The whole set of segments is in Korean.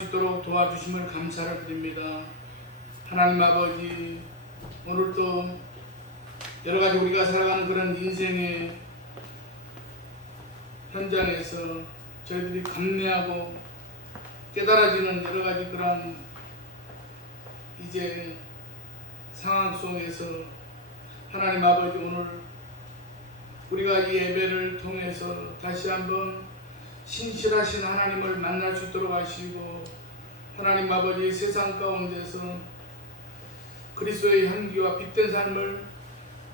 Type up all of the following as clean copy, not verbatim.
있도록 도와주심을 감사를 드립니다. 하나님 아버지, 오늘도 여러가지 우리가 살아가는 그런 인생의 현장에서 저희들이 감내하고 깨달아지는 여러가지 그런 이제 상황 속에서 하나님 아버지, 오늘 우리가 이 예배를 통해서 다시 한번 신실하신 하나님을 만날 수 있도록 하시고, 하나님 아버지, 세상 가운데서 그리스도의 향기와 빛된 삶을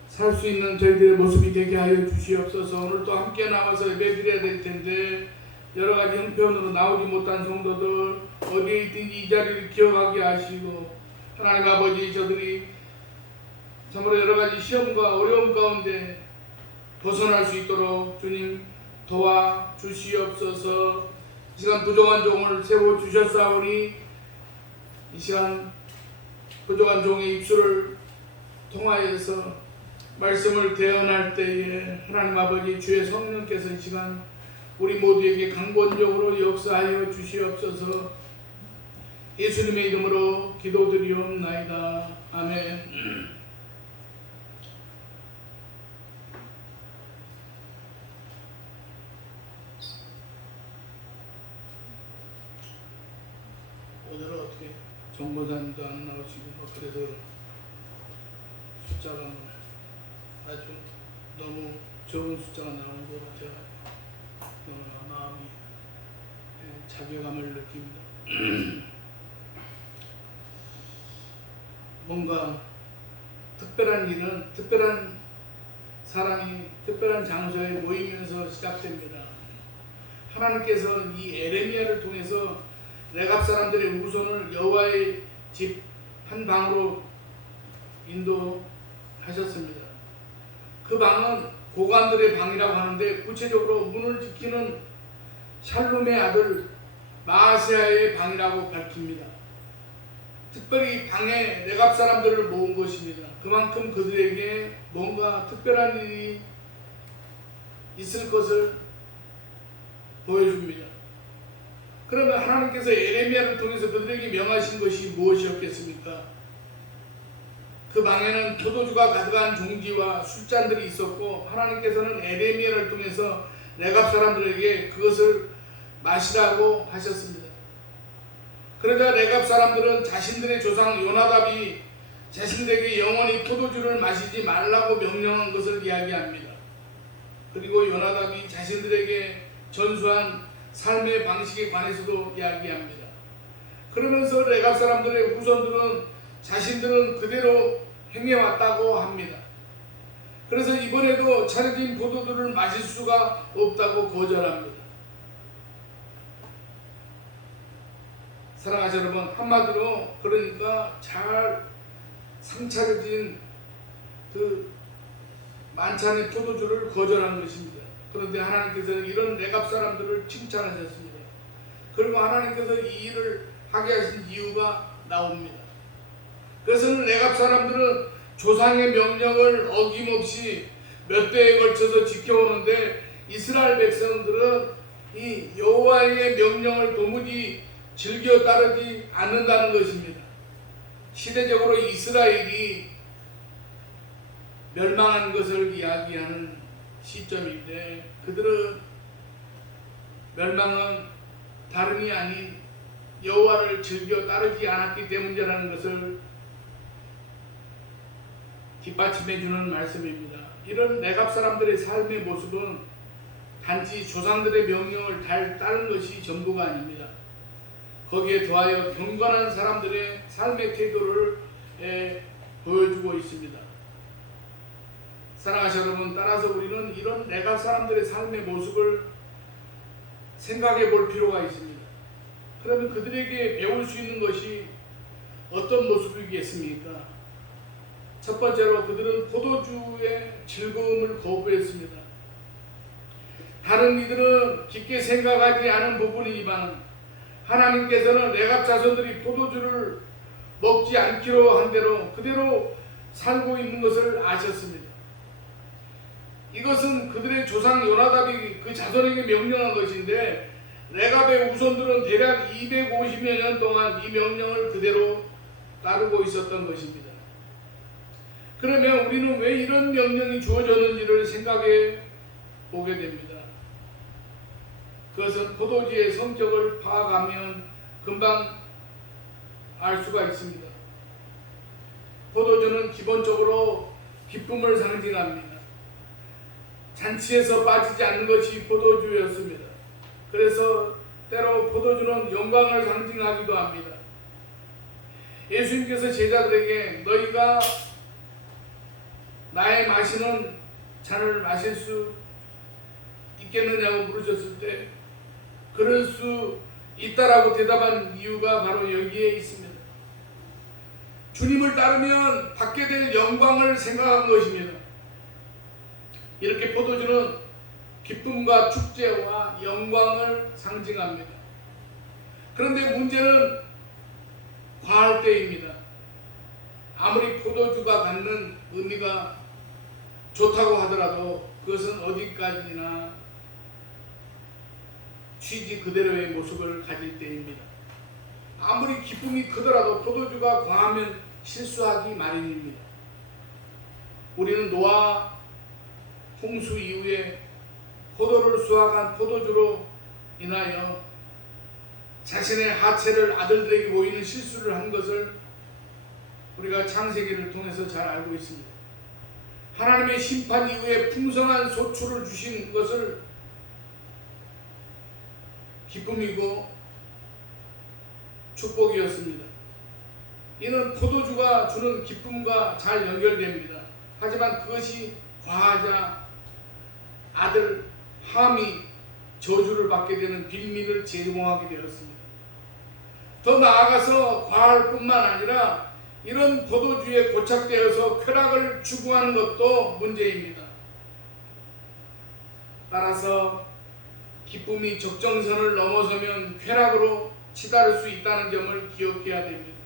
살 수 있는 저희들의 모습이 되게 하여 주시옵소서. 오늘 또 함께 나와서 예배드려야 될 텐데 여러가지 형편으로 나오지 못한 성도들 어디에 있든지 이 자리를 기억하게 하시고, 하나님 아버지, 저들이 참으로 여러가지 시험과 어려움 가운데 벗어날 수 있도록 주님 도와주시옵소서. 이 시간 부족한 종을 세워주셨사오니 이 시간 부족한 종의 입술을 통하여서 말씀을 대언할 때에 하나님 아버지, 주의 성령께서 이 시간 우리 모두에게 강권적으로 역사하여 주시옵소서. 예수님의 이름으로 기도드리옵나이다. 아멘. 오늘은 어떻게 정보사님도 안 나오시고 그래서 숫자가 아주 너무 좋은 숫자가 나오는 것 같아요. 마음이 자괴감을 느낍니다. 뭔가 특별한 일은 특별한 사람이 특별한 장소에 모이면서 시작됩니다. 하나님께서 이 에레미야를 통해서 레갑 사람들의 우선을 여호와의 집 한 방으로 인도하셨습니다. 그 방은 고관들의 방이라고 하는데 구체적으로 문을 지키는 샬룸의 아들 마아세야의 방이라고 밝힙니다. 특별히 방에 레갑 사람들을 모은 것입니다. 그만큼 그들에게 뭔가 특별한 일이 있을 것을 보여줍니다. 그러면 하나님께서 에레미야를 통해서 그들에게 명하신 것이 무엇이었겠습니까? 그 방에는 포도주가 가득한 종지와 술잔들이 있었고, 하나님께서는 에레미야를 통해서 레갑 사람들에게 그것을 마시라고 하셨습니다. 그러자 레갑 사람들은 자신들의 조상 요나답이 자신들에게 영원히 포도주를 마시지 말라고 명령한 것을 이야기합니다. 그리고 요나답이 자신들에게 전수한 삶의 방식에 관해서도 이야기합니다. 그러면서 레갑 사람들의 후손들은 자신들은 그대로 행해왔다고 합니다. 그래서 이번에도 차려진 포도주를 마실 수가 없다고 거절합니다. 사랑하는 여러분, 한마디로 그러니까 잘 상차려진 그 만찬의 포도주를 거절한 것입니다. 그런데 하나님께서는 이런 레갑 사람들을 칭찬하셨습니다. 그리고 하나님께서 이 일을 하게 하신 이유가 나옵니다. 그래서는 레갑 사람들은 조상의 명령을 어김없이 몇 대에 걸쳐서 지켜오는데, 이스라엘 백성들은 이 여호와의 명령을 도무지 즐겨 따르지 않는다는 것입니다. 시대적으로 이스라엘이 멸망한 것을 이야기하는 시점인데, 그들은 멸망은 다름이 아닌 여호와를 즐겨 따르지 않았기 때문이라는 것을 뒷받침해 주는 말씀입니다. 이런 레갑 사람들의 삶의 모습은 단지 조상들의 명령을 잘 따른 것이 전부가 아닙니다. 거기에 더하여 경건한 사람들의 삶의 태도를 보여주고 있습니다. 사랑하시는 여러분, 따라서 우리는 이런 레갑 사람들의 삶의 모습을 생각해 볼 필요가 있습니다. 그러면 그들에게 배울 수 있는 것이 어떤 모습이겠습니까? 첫 번째로 그들은 포도주의 즐거움을 거부했습니다. 다른 이들은 깊게 생각하지 않은 부분이지만 하나님께서는 레갑 자손들이 포도주를 먹지 않기로 한 대로 그대로 살고 있는 것을 아셨습니다. 이것은 그들의 조상 요나답이 그 자손에게 명령한 것인데, 레갑의 후손들은 대략 250여 년 동안 이 명령을 그대로 따르고 있었던 것입니다. 그러면 우리는 왜 이런 명령이 주어졌는지를 생각해 보게 됩니다. 그것은 포도주의 성격을 파악하면 금방 알 수가 있습니다. 포도주는 기본적으로 기쁨을 상징합니다. 잔치에서 빠지지 않는 것이 포도주였습니다. 그래서 때로 포도주는 영광을 상징하기도 합니다. 예수님께서 제자들에게 너희가 나의 마시는 잔을 마실 수 있겠느냐고 물으셨을 때 그럴 수 있다라고 대답한 이유가 바로 여기에 있습니다. 주님을 따르면 받게 될 영광을 생각한 것입니다. 이렇게 포도주는 기쁨과 축제와 영광을 상징합니다. 그런데 문제는 과할 때입니다. 아무리 포도주가 갖는 의미가 좋다고 하더라도 그것은 어디까지나 취지 그대로의 모습을 가질 때입니다. 아무리 기쁨이 크더라도 포도주가 과하면 실수하기 마련입니다. 우리는 노아 홍수 이후에 포도를 수확한 포도주로 인하여 자신의 하체를 아들들에게 보이는 실수를 한 것을 우리가 창세기를 통해서 잘 알고 있습니다. 하나님의 심판 이후에 풍성한 소출을 주신 것을 기쁨이고 축복이었습니다. 이는 포도주가 주는 기쁨과 잘 연결됩니다. 하지만 그것이 과하자 아들 함이 저주를 받게 되는 빌민을 제공하게 되었습니다. 더 나아가서 과할 뿐만 아니라 이런 포도주에 고착되어서 쾌락을 추구하는 것도 문제입니다. 따라서 기쁨이 적정선을 넘어서면 쾌락으로 치달을 수 있다는 점을 기억해야 됩니다.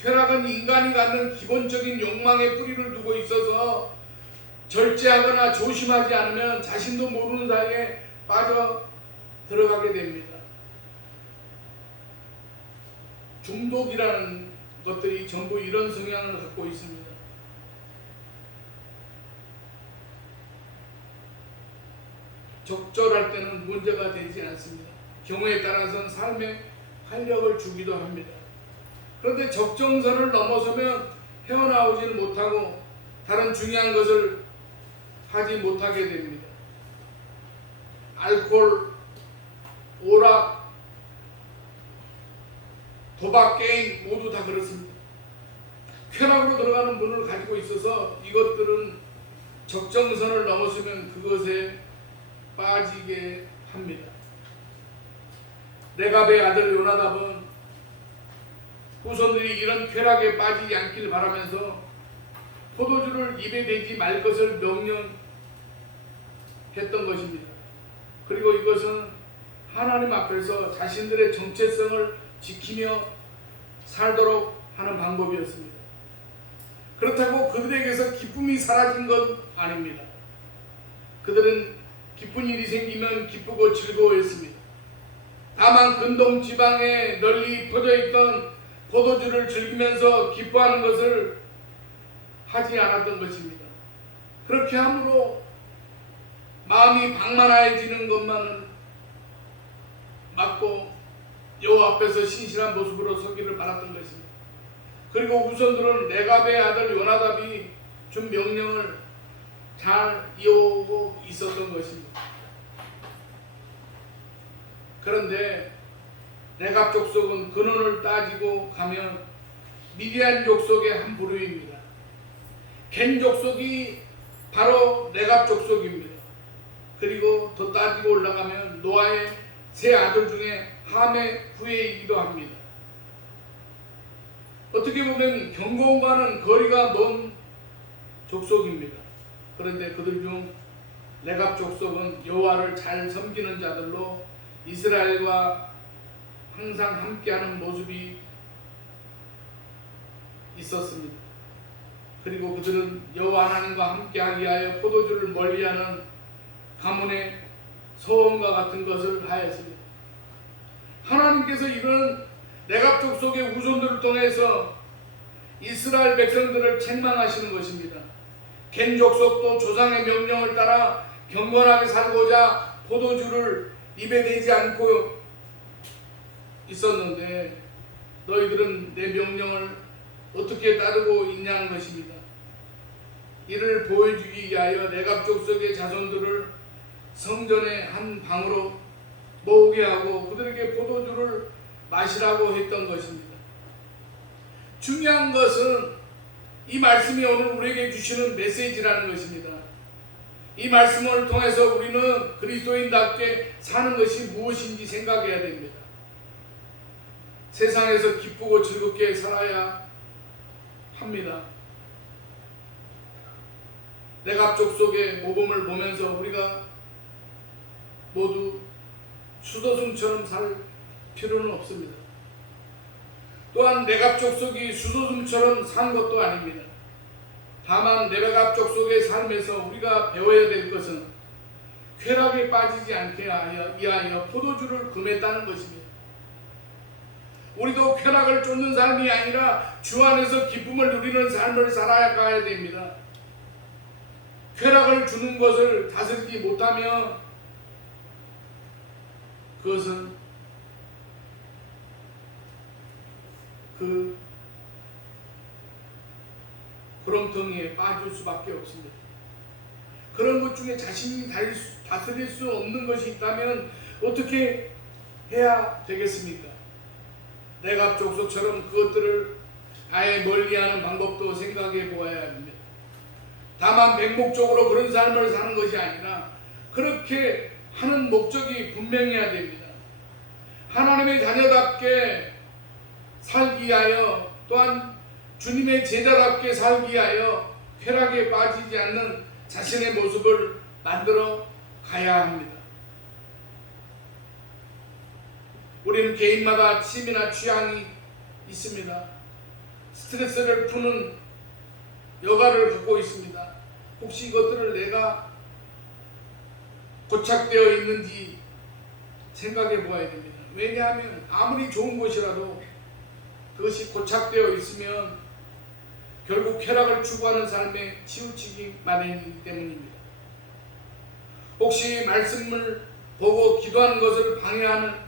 쾌락은 인간이 갖는 기본적인 욕망의 뿌리를 두고 있어서 절제하거나 조심하지 않으면 자신도 모르는 사이에 빠져 들어가게 됩니다. 중독이라는 것들이 전부 이런 성향을 갖고 있습니다. 적절할 때는 문제가 되지 않습니다. 경우에 따라서는 삶에 활력을 주기도 합니다. 그런데 적정선을 넘어서면 헤어나오지는 못하고 다른 중요한 것을 하지 못하게 됩니다. 알코올, 오락, 도박, 게임 모두 다 그렇습니다. 쾌락으로 들어가는 문을 가지고 있어서 이것들은 적정선을 넘었으면 그것에 빠지게 합니다. 레갑의 아들 요나답은 후손들이 이런 쾌락에 빠지지 않기를 바라면서 포도주를 입에 대지 말 것을 명령했던 것입니다. 그리고 이것은 하나님 앞에서 자신들의 정체성을 지키며 살도록 하는 방법이었습니다. 그렇다고 그들에게서 기쁨이 사라진 건 아닙니다. 그들은 기쁜 일이 생기면 기쁘고 즐거워했습니다. 다만 근동 지방에 널리 퍼져 있던 포도주를 즐기면서 기뻐하는 것을 하지 않았던 것입니다. 그렇게 함으로 마음이 방만해지는 것만을 막고 여호와 앞에서 신실한 모습으로 서기를 바랐던 것입니다. 그리고 후손들은 레갑의 아들 요나답이 준 명령을 잘 이어오고 있었던 것입니다. 그런데 레갑 족속은 근원을 따지고 가면 미디안 족속의 한 부류입니다. 겐 족속이 바로 레갑 족속입니다. 그리고 더 따지고 올라가면 노아의 세 아들 중에 함의 후예이기도 합니다. 어떻게 보면 경공과는 거리가 먼 족속입니다. 그런데 그들 중 레갑 족속은 여호와를 잘 섬기는 자들로 이스라엘과 항상 함께하는 모습이 있었습니다. 그리고 그들은 여호와 하나님과 함께하기 위하여 포도주를 멀리하는 가문의 소원과 같은 것을 하였습니다. 하나님께서 이런 레갑 족속의 후손들을 통해서 이스라엘 백성들을 책망하시는 것입니다. 겐 족속도 조상의 명령을 따라 경건하게 살고자 포도주를 입에 대지 않고 있었는데 너희들은 내 명령을 어떻게 따르고 있냐는 것입니다. 이를 보여주기 위하여 레갑 족속의 자손들을 성전의 한 방으로 모으게 하고 그들에게 포도주를 마시라고 했던 것입니다. 중요한 것은 이 말씀이 오늘 우리에게 주시는 메시지라는 것입니다. 이 말씀을 통해서 우리는 그리스도인답게 사는 것이 무엇인지 생각해야 됩니다. 세상에서 기쁘고 즐겁게 살아야 합니다. 레갑 족속의 모범을 보면서 우리가 모두 수도승처럼 살 필요는 없습니다. 또한 레갑 족속이 수도승처럼 산 것도 아닙니다. 다만 레갑 족속의 삶에서 우리가 배워야 될 것은 쾌락에 빠지지 않게 위하여 포도주를 금했다는 것입니다. 우리도 쾌락을 쫓는 삶이 아니라 주 안에서 기쁨을 누리는 삶을 살아가야 됩니다. 쾌락을 주는 것을 다스리지 못하면 그것은 그 구렁텅이에 빠질 수밖에 없습니다. 그런 것 중에 자신이 다스릴 수 없는 것이 있다면 어떻게 해야 되겠습니까? 레갑 족속처럼 그것들을 아예 멀리하는 방법도 생각해 보아야 합니다. 다만 맹목적으로 그런 삶을 사는 것이 아니라 그렇게 하는 목적이 분명해야 됩니다. 하나님의 자녀답게 살기 위하여 또한 주님의 제자답게 살기 위하여 쾌락에 빠지지 않는 자신의 모습을 만들어 가야 합니다. 우리는 개인마다 취미나 취향이 있습니다. 스트레스를 푸는 여가를 갖고 있습니다. 혹시 이것들을 내가 고착되어 있는지 생각해 보아야 됩니다. 왜냐하면 아무리 좋은 것이라도 그것이 고착되어 있으면 결국 쾌락을 추구하는 삶에 치우치기 마련이기 때문입니다. 혹시 말씀을 보고 기도하는 것을 방해하는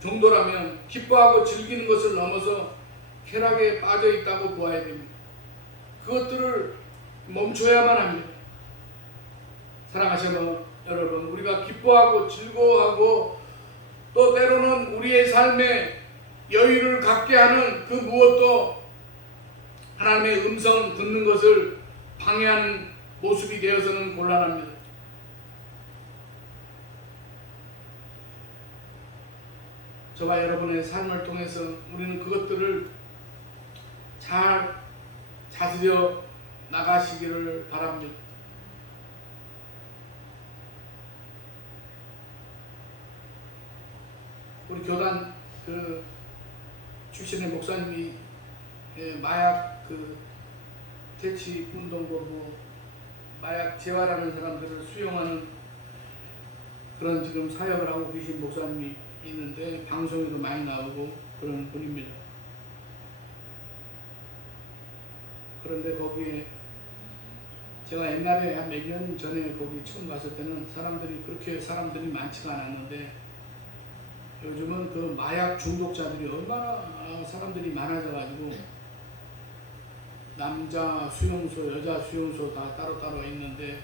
정도라면 기뻐하고 즐기는 것을 넘어서 쾌락에 빠져 있다고 보아야 됩니다. 그것들을 멈춰야만 합니다. 사랑하시는 여러분, 우리가 기뻐하고 즐거워하고 또 때로는 우리의 삶에 여유를 갖게 하는 그 무엇도 하나님의 음성 듣는 것을 방해하는 모습이 되어서는 곤란합니다. 저와 여러분의 삶을 통해서 우리는 그것들을 잘 다스려 나가시기를 바랍니다. 우리 교단 출신의 목사님이 마약 퇴치 운동보고 마약 재활하는 사람들을 수용하는 그런 지금 사역을 하고 계신 목사님이 있는데 방송에도 많이 나오고 그런 분입니다. 그런데 거기에 제가 옛날에 한 몇 년 전에 거기 처음 갔을 때는 그렇게 사람들이 많지가 않았는데 요즘은 그 마약 중독자들이 얼마나 사람들이 많아져가지고 남자 수용소, 여자 수용소 다 따로따로 있는데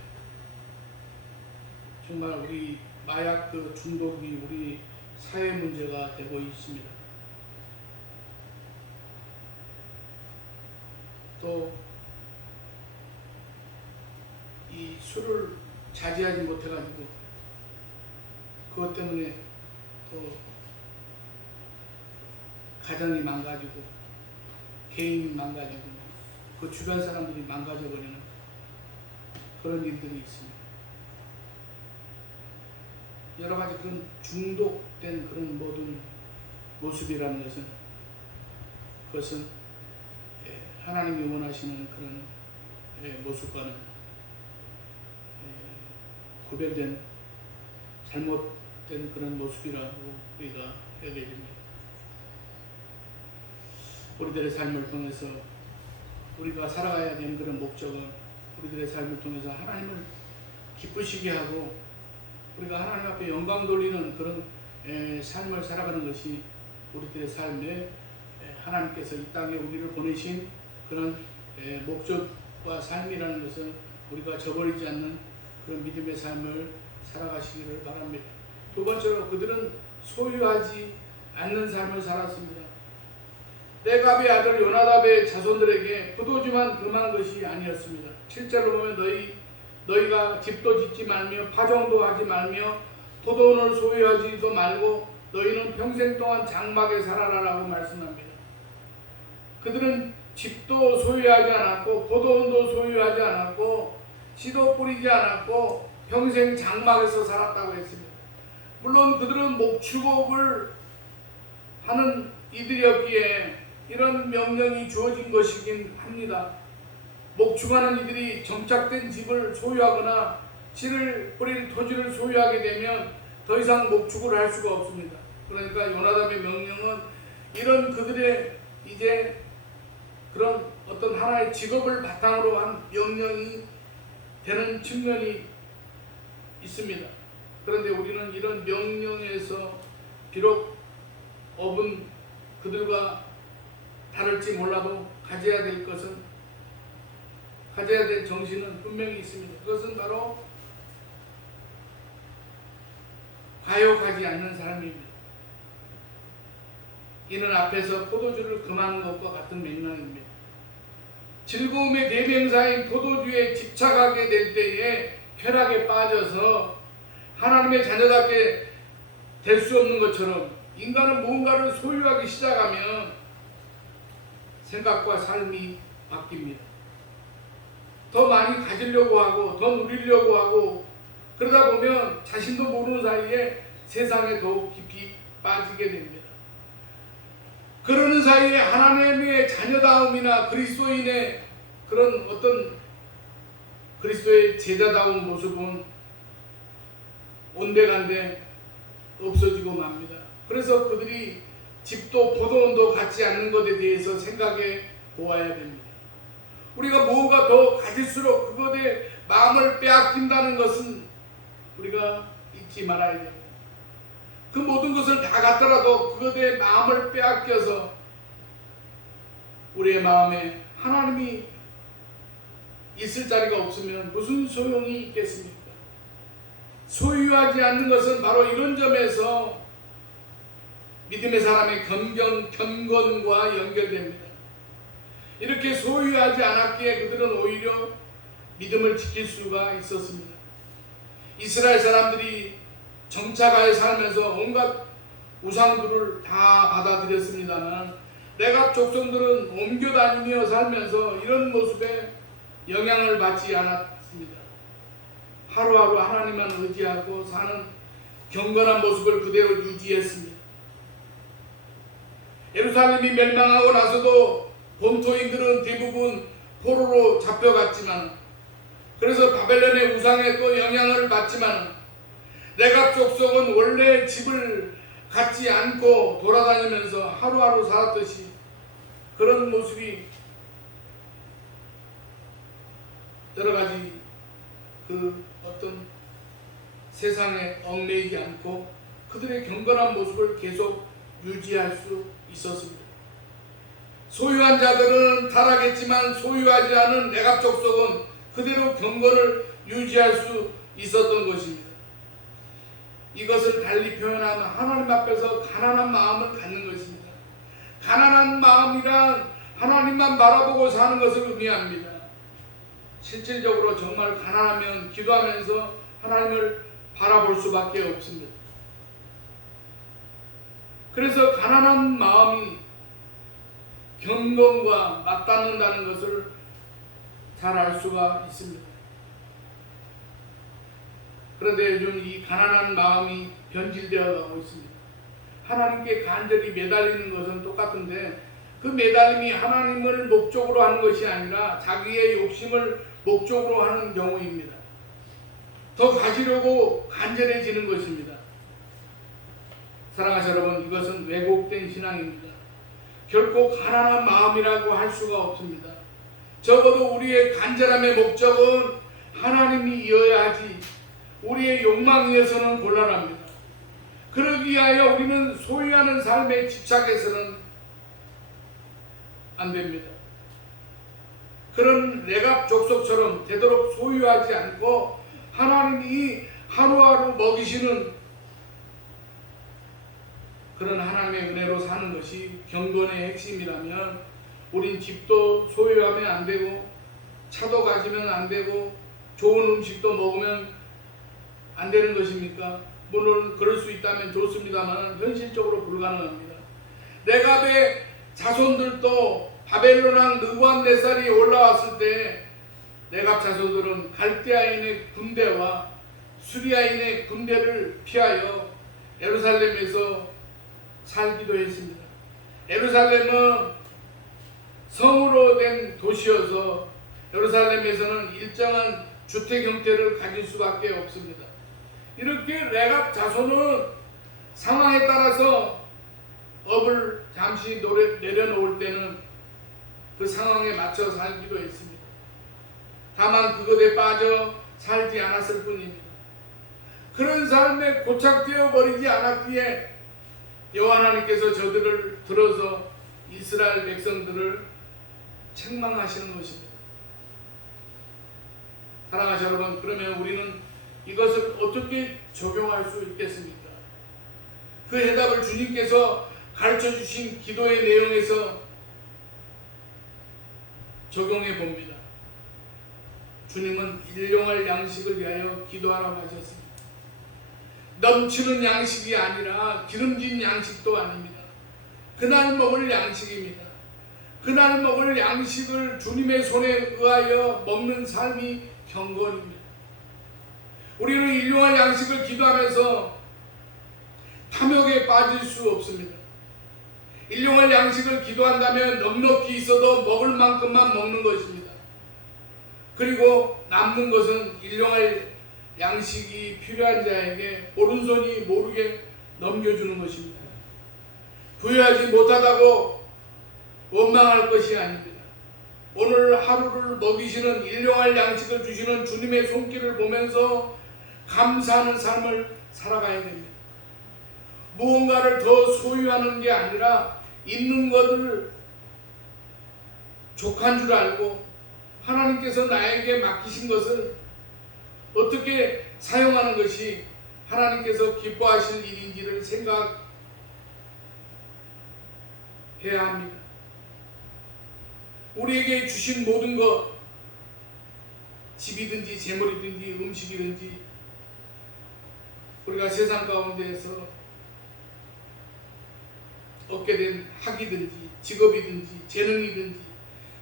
정말 우리 마약 중독이 우리 사회 문제가 되고 있습니다. 또 이 술을 자제하지 못해가지고 그것 때문에 또 가정이 망가지고 개인이 망가지고 그 주변 사람들이 망가져버리는 그런 일들이 있습니다. 여러 가지 그런 중독된 그런 모든 모습이라는 그것은 하나님이 원하시는 그런 모습과는 구별된 잘못된 그런 모습이라고 우리가 여겨집니다. 우리들의 삶을 통해서 우리가 살아가야 되는 그런 목적은 우리들의 삶을 통해서 하나님을 기쁘시게 하고 우리가 하나님 앞에 영광 돌리는 그런 삶을 살아가는 것이 우리들의 삶에 하나님께서 이 땅에 우리를 보내신 그런 목적과 삶이라는 것은 우리가 저버리지 않는 그런 믿음의 삶을 살아가시기를 바랍니다. 두 번째로 그들은 소유하지 않는 삶을 살았습니다. 레갑의 아들 요나답의 자손들에게 포도주만 금한 것이 아니었습니다. 7절로 보면 너희가 집도 짓지 말며 파종도 하지 말며 포도원을 소유하지도 말고 너희는 평생 동안 장막에 살아라라고 말씀합니다. 그들은 집도 소유하지 않았고 포도원도 소유하지 않았고 씨도 뿌리지 않았고 평생 장막에서 살았다고 했습니다. 물론 그들은 목축업을 하는 이들이었기에 이런 명령이 주어진 것이긴 합니다. 목축하는 이들이 정착된 집을 소유하거나 씨를 뿌릴 토지를 소유하게 되면 더 이상 목축을 할 수가 없습니다. 그러니까 요나답의 명령은 이런 그들의 이제 그런 어떤 하나의 직업을 바탕으로 한 명령이 되는 측면이 있습니다. 그런데 우리는 이런 명령에서 비록 업은 그들과 다를지 몰라도 가져야 될 정신은 분명히 있습니다. 그것은 바로 과욕하지 않는 삶입니다. 이는 앞에서 포도주를 금하는 것과 같은 맥락입니다. 즐거움의 대명사인 포도주에 집착하게 될 때에 쾌락에 빠져서 하나님의 자녀답게 될 수 없는 것처럼 인간은 무언가를 소유하기 시작하면 생각과 삶이 바뀝니다. 더 많이 가지려고 하고 더 누리려고 하고 그러다 보면 자신도 모르는 사이에 세상에 더욱 깊이 빠지게 됩니다. 그러는 사이에 하나님의 자녀다움이나 그리스도인의 그런 어떤 그리스도의 제자다운 모습은 온데간데 없어지고 맙니다. 그래서 그들이 집도 포도원도 갖지 않는 것에 대해서 생각해 보아야 됩니다. 우리가 무언가 더 가질수록 그것에 마음을 빼앗긴다는 것은 우리가 잊지 말아야 됩니다. 그 모든 것을 다 갖더라도 그것에 마음을 빼앗겨서 우리의 마음에 하나님이 있을 자리가 없으면 무슨 소용이 있겠습니까? 소유하지 않는 것은 바로 이런 점에서 믿음의 사람의 경건과 연결됩니다. 이렇게 소유하지 않았기에 그들은 오히려 믿음을 지킬 수가 있었습니다. 이스라엘 사람들이 정착하여 살면서 온갖 우상들을 다 받아들였습니다만 레갑 족속들은 옮겨 다니며 살면서 이런 모습에 영향을 받지 않았습니다. 하루하루 하나님만 의지하고 사는 경건한 모습을 그대로 유지했습니다. 예루살렘이 멸망하고 나서도 본토인들은 대부분 포로로 잡혀갔지만 그래서 바벨론의 우상에 또 영향을 받지만 레갑 족속은 원래 집을 갖지 않고 돌아다니면서 하루하루 살았듯이 그런 모습이 여러 가지 그 어떤 세상에 얽매이지 않고 그들의 경건한 모습을 계속 유지할 수 있었습니다. 소유한 자들은 타락했지만 소유하지 않은 레갑 족속은 그대로 경건을 유지할 수 있었던 것입니다. 이것을 달리 표현하면 하나님 앞에서 가난한 마음을 갖는 것입니다. 가난한 마음이란 하나님만 바라보고 사는 것을 의미합니다. 실질적으로 정말 가난하면 기도하면서 하나님을 바라볼 수밖에 없습니다. 그래서 가난한 마음이 경건과 맞닿는다는 것을 잘 알 수가 있습니다. 그런데 요즘 이 가난한 마음이 변질되어 가고 있습니다. 하나님께 간절히 매달리는 것은 똑같은데 그 매달림이 하나님을 목적으로 하는 것이 아니라 자기의 욕심을 목적으로 하는 경우입니다. 더 가지려고 간절해지는 것입니다. 사랑하는 여러분, 이것은 왜곡된 신앙입니다. 결코 가난한 마음이라고 할 수가 없습니다. 적어도 우리의 간절함의 목적은 하나님이어야 하지 우리의 욕망이어서는 곤란합니다. 그러기 위하여 우리는 소유하는 삶에 집착해서는 안 됩니다. 그런 레갑 족속처럼 되도록 소유하지 않고 하나님이 하루하루 먹이시는 그런 하나님의 은혜로 사는 것이 경건의 핵심이라면 우린 집도 소유하면 안 되고 차도 가지면 안 되고 좋은 음식도 먹으면 안 되는 것입니까? 물론 그럴 수 있다면 좋습니다만 현실적으로 불가능합니다. 레갑의 자손들도 바벨론 왕 느부갓네살이 올라왔을 때 레갑 자손들은 갈대아인의 군대와 수리아인의 군대를 피하여 예루살렘에서 살기도 했습니다. 예루살렘은 성으로 된 도시여서 예루살렘에서는 일정한 주택 형태를 가질 수밖에 없습니다. 이렇게 레갑 자손은 상황에 따라서 업을 잠시 내려놓을 때는 그 상황에 맞춰 살기도 했습니다. 다만 그것에 빠져 살지 않았을 뿐입니다. 그런 삶에 고착되어 버리지 않았기에 여호와 하나님께서 저들을 들어서 이스라엘 백성들을 책망하시는 것입니다. 사랑하는 여러분, 그러면 우리는 이것을 어떻게 적용할 수 있겠습니까? 그 해답을 주님께서 가르쳐 주신 기도의 내용에서 적용해 봅니다. 주님은 일용할 양식을 위하여 기도하라고 하셨습니다. 넘치는 양식이 아니라 기름진 양식도 아닙니다. 그날 먹을 양식입니다. 그날 먹을 양식을 주님의 손에 의하여 먹는 삶이 경건입니다. 우리는 일용할 양식을 기도하면서 탐욕에 빠질 수 없습니다. 일용할 양식을 기도한다면 넉넉히 있어도 먹을 만큼만 먹는 것입니다. 그리고 남는 것은 일용할 양식이 필요한 자에게 오른손이 모르게 넘겨주는 것입니다. 부여하지 못하다고 원망할 것이 아닙니다. 오늘 하루를 먹이시는 일용할 양식을 주시는 주님의 손길을 보면서 감사하는 삶을 살아가야 됩니다. 무언가를 더 소유하는 게 아니라 있는 것을 족한 줄 알고 하나님께서 나에게 맡기신 것을 어떻게 사용하는 것이 하나님께서 기뻐하시는 일인지를 생각해야 합니다. 우리에게 주신 모든 것, 집이든지 재물이든지 음식이든지 우리가 세상 가운데에서 얻게 된 학이든지 직업이든지 재능이든지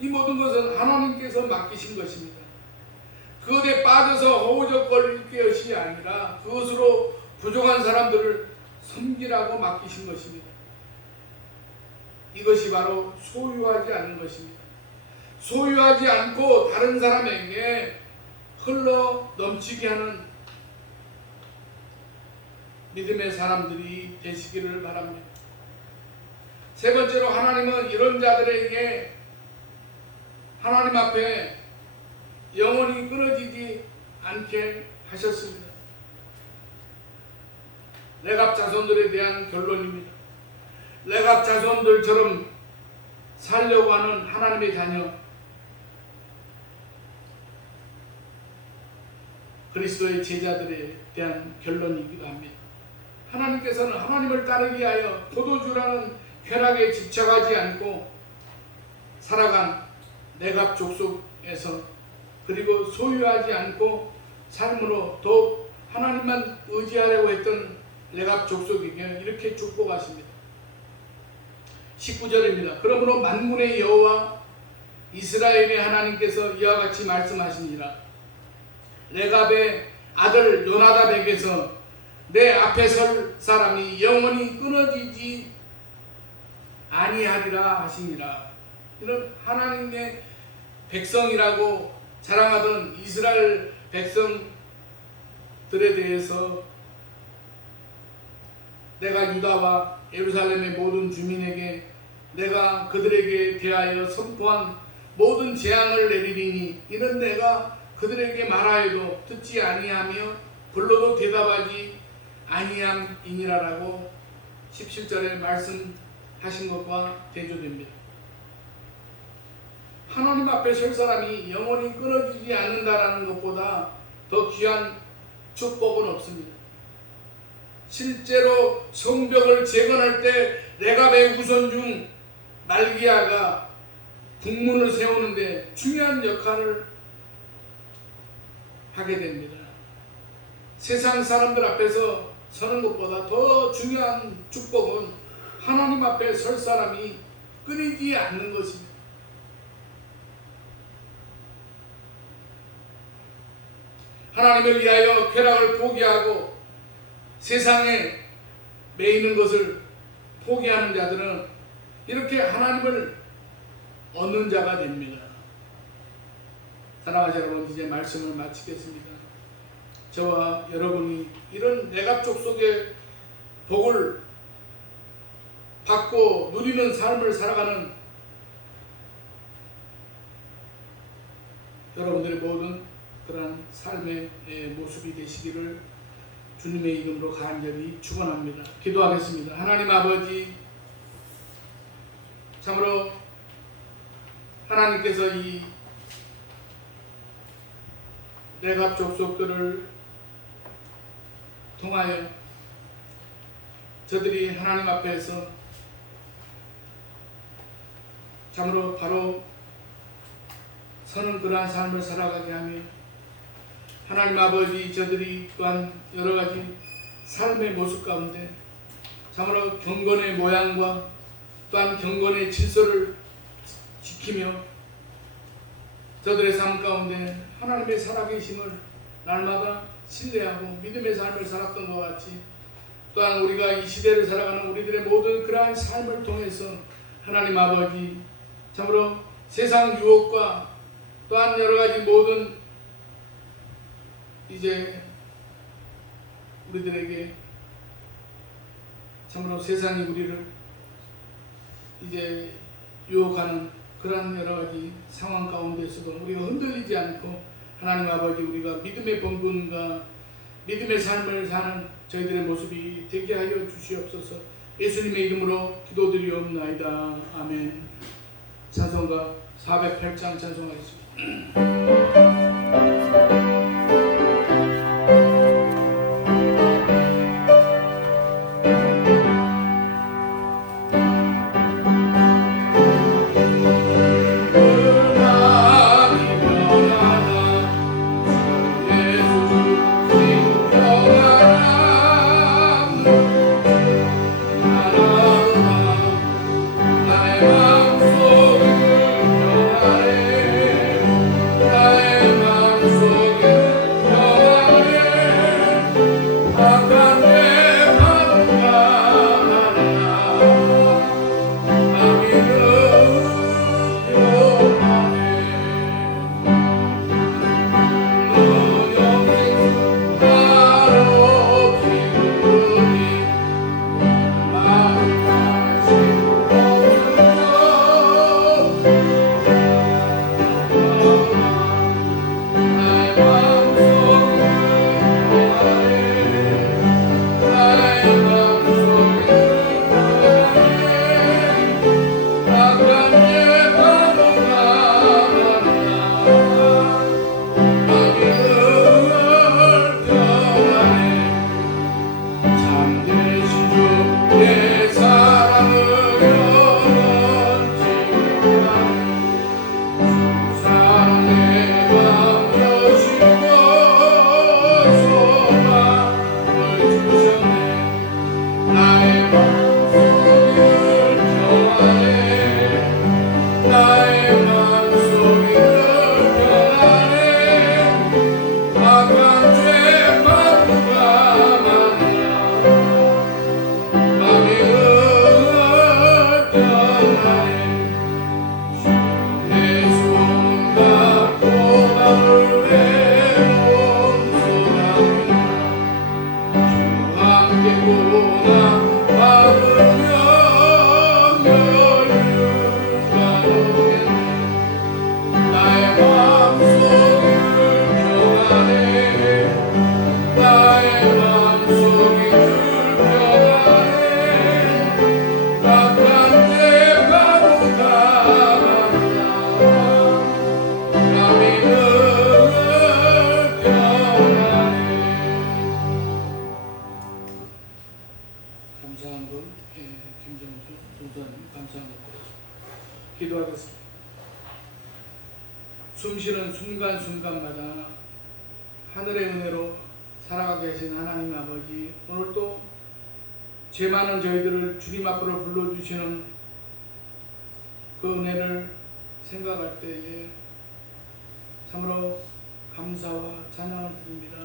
이 모든 것은 하나님께서 맡기신 것입니다. 그것에 빠져서 허우적거릴 것이 아니라 그것으로 부족한 사람들을 섬기라고 맡기신 것입니다. 이것이 바로 소유하지 않는 것입니다. 소유하지 않고 다른 사람에게 흘러 넘치게 하는 믿음의 사람들이 되시기를 바랍니다. 세 번째로 하나님은 이런 자들에게 하나님 앞에 영원히 끊어지지 않게 하셨습니다. 레갑 자손들에 대한 결론입니다. 레갑 자손들처럼 살려고 하는 하나님의 자녀, 그리스도의 제자들에 대한 결론이기도 합니다. 하나님께서는 하나님을 따르기 위하여 포도주라는 쾌락에 집착하지 않고 살아간 레갑 족속에서 그리고 소유하지 않고 삶으로 더욱 하나님만 의지하려고 했던 레갑 족속에게 이렇게 축복하십니다. 19절입니다. 그러므로 만군의 여호와 이스라엘의 하나님께서 이와 같이 말씀하시니라. 레갑의 아들 요나답에게서 내 앞에 설 사람이 영원히 끊어지지 아니하리라 하시니라. 이런 하나님의 백성이라고 자랑하던 이스라엘 백성들에 대해서 내가 유다와 예루살렘의 모든 주민에게 내가 그들에게 대하여 선포한 모든 재앙을 내리리니 이는 내가 그들에게 말하여도 듣지 아니하며 불러도 대답하지 아니함이니라라고 17절에 말씀하신 것과 대조됩니다. 하나님 앞에 설 사람이 영원히 끊어지지 않는다라는 것보다 더 귀한 축복은 없습니다. 실제로 성벽을 재건할 때 레갑의 우선 중 말기야가 북문을 세우는데 중요한 역할을 하게 됩니다. 세상 사람들 앞에서 서는 것보다 더 중요한 축복은 하나님 앞에 설 사람이 끊이지 않는 것입니다. 하나님을 위하여 쾌락을 포기하고 세상에 매이는 것을 포기하는 자들은 이렇게 하나님을 얻는 자가 됩니다. 사랑하는 여러분, 이제 말씀을 마치겠습니다. 저와 여러분이 이런 내갑 족속의 복을 받고 누리는 삶을 살아가는 여러분들의 모든 그러한 삶의 모습이 되시기를 주님의 이름으로 간절히 축원합니다. 기도하겠습니다. 하나님 아버지, 참으로 하나님께서 이 레갑 족속들을 통하여 저들이 하나님 앞에서 참으로 바로 서는 그러한 삶을 살아가게 하며 하나님 아버지, 저들이 또한 여러가지 삶의 모습 가운데 참으로 경건의 모양과 또한 경건의 질서를 지키며 저들의 삶 가운데 하나님의 살아계심을 날마다 신뢰하고 믿음의 삶을 살았던 것 같이 또한 우리가 이 시대를 살아가는 우리들의 모든 그러한 삶을 통해서 하나님 아버지, 참으로 세상 유혹과 또한 여러가지 모든 이제 우리들에게 참으로 세상이 우리를 이제 유혹하는 그러한 여러가지 상황 가운데서도 우리가 흔들리지 않고 하나님 아버지, 우리가 믿음의 본분과 믿음의 삶을 사는 저희들의 모습이 되게 하여 주시옵소서. 예수님의 이름으로 기도드리옵나이다. 아멘. 찬송가 408장 찬송하겠습니다. 나의 마음속에 감사합니다. 기도하겠습니다. 숨쉬는 순간순간마다 하늘의 은혜로 살아가게 하신 하나님 아버지, 오늘도 죄 많은 저희들을 주님 앞으로 불러주시는 그 은혜를 생각할 때에 참으로 감사와 찬양을 드립니다.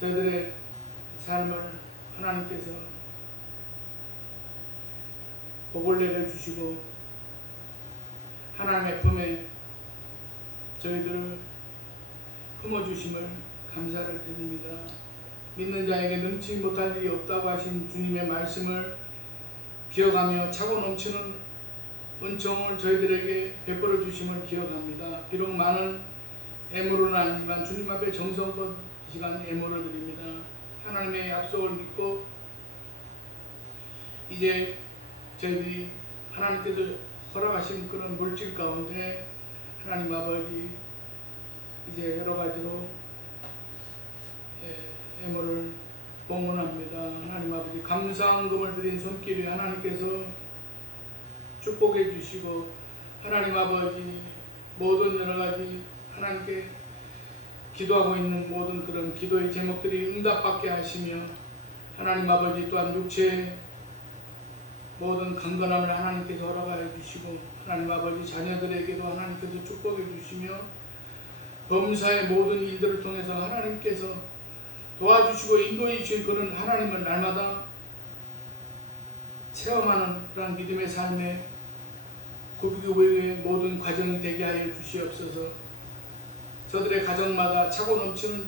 저희들의 삶을 하나님께서 복을 내려주시고 하나님의 품에 저희들을 품어주심을 감사를 드립니다. 믿는 자에게 능치 못할 일이 없다고 하신 주님의 말씀을 기억하며 차고 넘치는 은총을 저희들에게 베풀어 주심을 기억합니다. 비록 많은 애물은 아니지만 주님 앞에 정성껏 이 시간 애물을 드립니다. 하나님의 약속을 믿고 이제 저희들이 하나님께서 허락하신 그런 물질 가운데 하나님 아버지 이제 여러 가지로 애물을 봉헌합니다. 하나님 아버지 감사한금을 드린 손길에 하나님께서 축복해 주시고 하나님 아버지 모든 여러 가지 하나님께 기도하고 있는 모든 그런 기도의 제목들이 응답받게 하시며 하나님 아버지 또한 육체의 모든 강건함을 하나님께서 허락하여 주시고 하나님 아버지 자녀들에게도 하나님께서 축복해 주시며 범사의 모든 일들을 통해서 하나님께서 도와주시고 인도해 주신 그런 하나님을 날마다 체험하는 그런 믿음의 삶의 구비구비의 모든 과정이 되게 하여 주시옵소서. 저들의 가정마다 차고 넘치는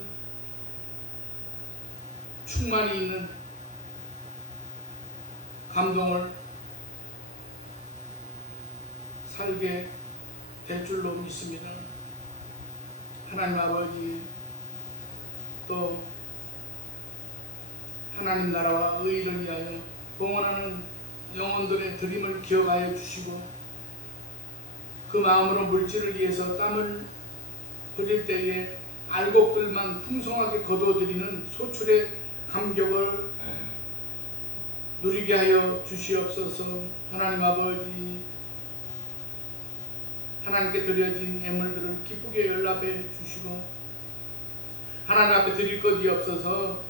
충만이 있는 감동을 살게 될 줄로 믿습니다. 하나님 아버지 또 하나님 나라와 의를 위하여 봉헌하는 영혼들의 드림을 기억하여 주시고 그 마음으로 물질을 위해서 땀을 흘릴 때에 알곡들만 풍성하게 거둬들이는 소출의 감격을 누리게 하여 주시옵소서. 하나님 아버지 하나님께 드려진 예물들을 기쁘게 연락해 주시고 하나님 앞에 드릴 것이 없어서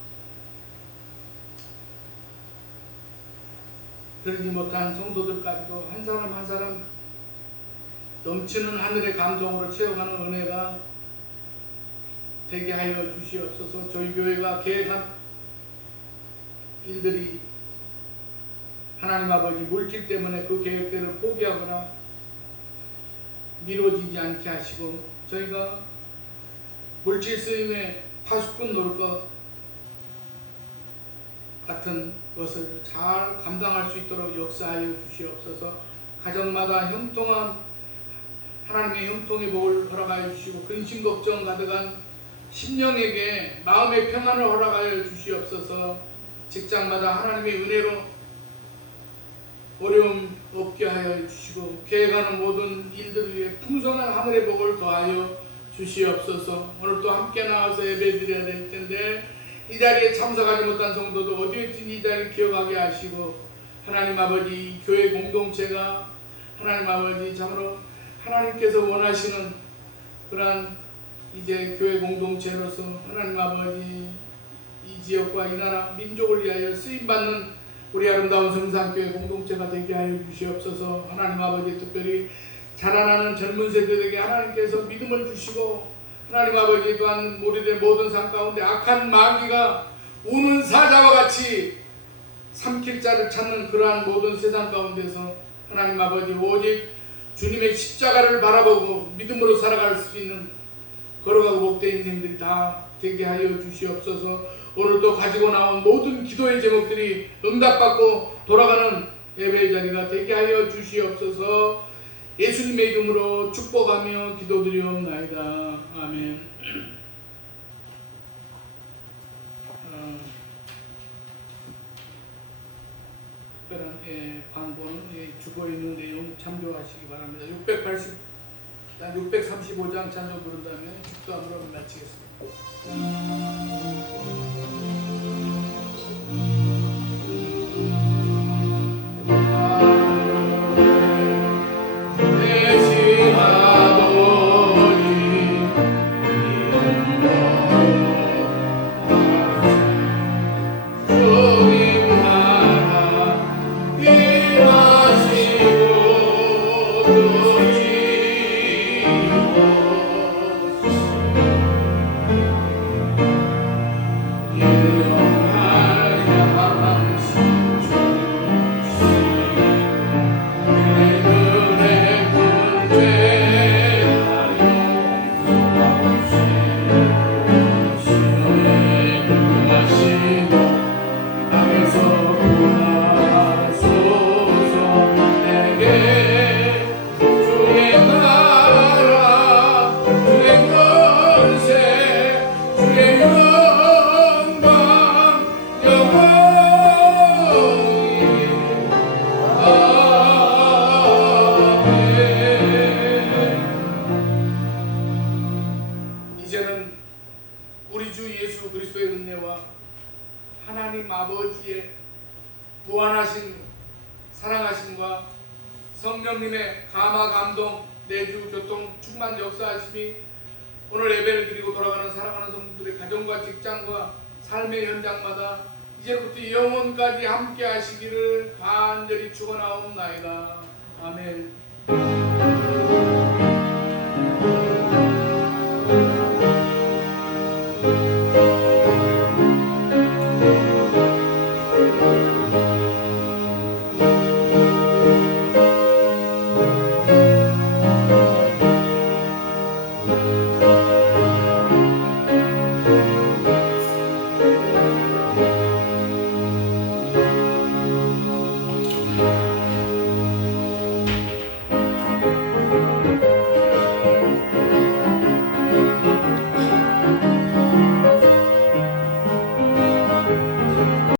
드리지 못한 성도들까지도 한 사람 한 사람 넘치는 하늘의 감동으로 채워가는 은혜가 되게 하여 주시옵소서. 저희 교회가 계획한 일들이 하나님 아버지 물질 때문에 그 계획대로 포기하거나 미뤄지지 않게 하시고 저희가 물질 쓰임에 파수꾼 노릴 것 같은 것을 잘 감당할 수 있도록 역사하여 주시옵소서. 가정마다 형통한 하나님의 형통의 복을 허락하여 주시고 근심 걱정 가득한 심령에게 마음의 평안을 허락하여 주시옵소서. 직장마다 하나님의 은혜로 어려움 없게 하여 주시고 계획하는 모든 일들 위해 풍성한 하늘의 복을 더하여 주시옵소서. 오늘 또 함께 나와서 예배드려야 될 텐데 이 자리에 참석하지 못한 성도도 어디에 있든 이 자리를 기억하게 하시고 하나님 아버지 교회 공동체가 하나님 아버지 참으로 하나님께서 원하시는 그러한 이제 교회 공동체로서 하나님 아버지 이 지역과 이 나라 민족을 위하여 쓰임받는 우리 아름다운 성산교회 공동체가 되게 하여 주시옵소서. 하나님 아버지 특별히 자라나는 젊은 세대들에게 하나님께서 믿음을 주시고 하나님 아버지 또한 우리들의 모든 삶 가운데 악한 마귀가 우는 사자와 같이 삼킬 자를 찾는 그러한 모든 세상 가운데서 하나님 아버지 오직 주님의 십자가를 바라보고 믿음으로 살아갈 수 있는 걸어가고 복된 인생들이 다 되게 하여 주시옵소서. 오늘도 가지고 나온 모든 기도의 제목들이 응답받고 돌아가는 예배의 자리가 되게 하여 주시옵소서. 예수님의 이름으로 축복하며 기도드리옵나이다. 아멘. 특별한 광고는 주보에 있는 내용 참조하시기 바랍니다. 635장 찬송 부른 다음에 축도함으로 마치겠습니다. 사랑하심과 성령님의 감화 감동 내주 교통 충만 역사하심이 오늘 예배를 드리고 돌아가는 사랑하는 성도들의 가정과 직장과 삶의 현장마다 이제부터 영원까지 함께 하시기를 간절히 축원하옵나이다. 아멘.